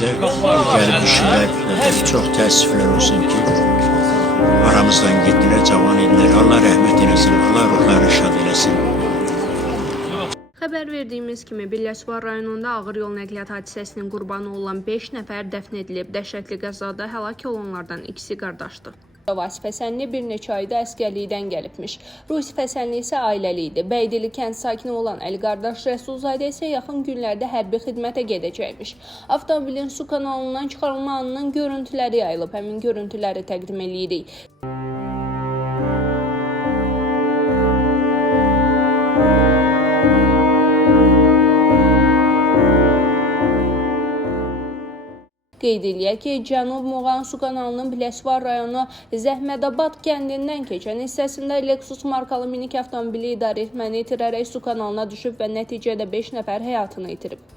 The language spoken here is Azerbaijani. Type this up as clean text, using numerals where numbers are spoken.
neyse gelip işler çok təəssüflər olsun ki aramızdan gittiler, cavan idilər. Allah rəhmət eləsin, Allah ruhlarını şad eləsin. Xəbər verdiyimiz kimi Biləsuvar rayonunda ağır yol nəqliyyat hadisəsinin qurbanı olan 5 nəfər dəfn edilib. Dəhşətli qəzada həlak olanlardan ikisi qardaşdır. Vasif Həsənli bir neçə ayda əskərlikdən gəlibmiş. Rusif Həsənli isə ailəli idi. Bəydili kənd sakini olan Əli qardaş Rəsulzadə isə yaxın günlərdə hərbi xidmətə gedəcəkmiş. Avtomobilin su kanalından çıxarılma anının görüntüləri yayılıb. Həmin görüntüləri təqdim edirik. Qeyd eləyək ki, Cənub Muğan su kanalının Biləsuvar rayonu Zəhmədabad kəndindən keçən hissəsində Lexus markalı minik avtomobili idarəetməni itirərək su kanalına düşüb və nəticədə 5 nəfər həyatını itirib.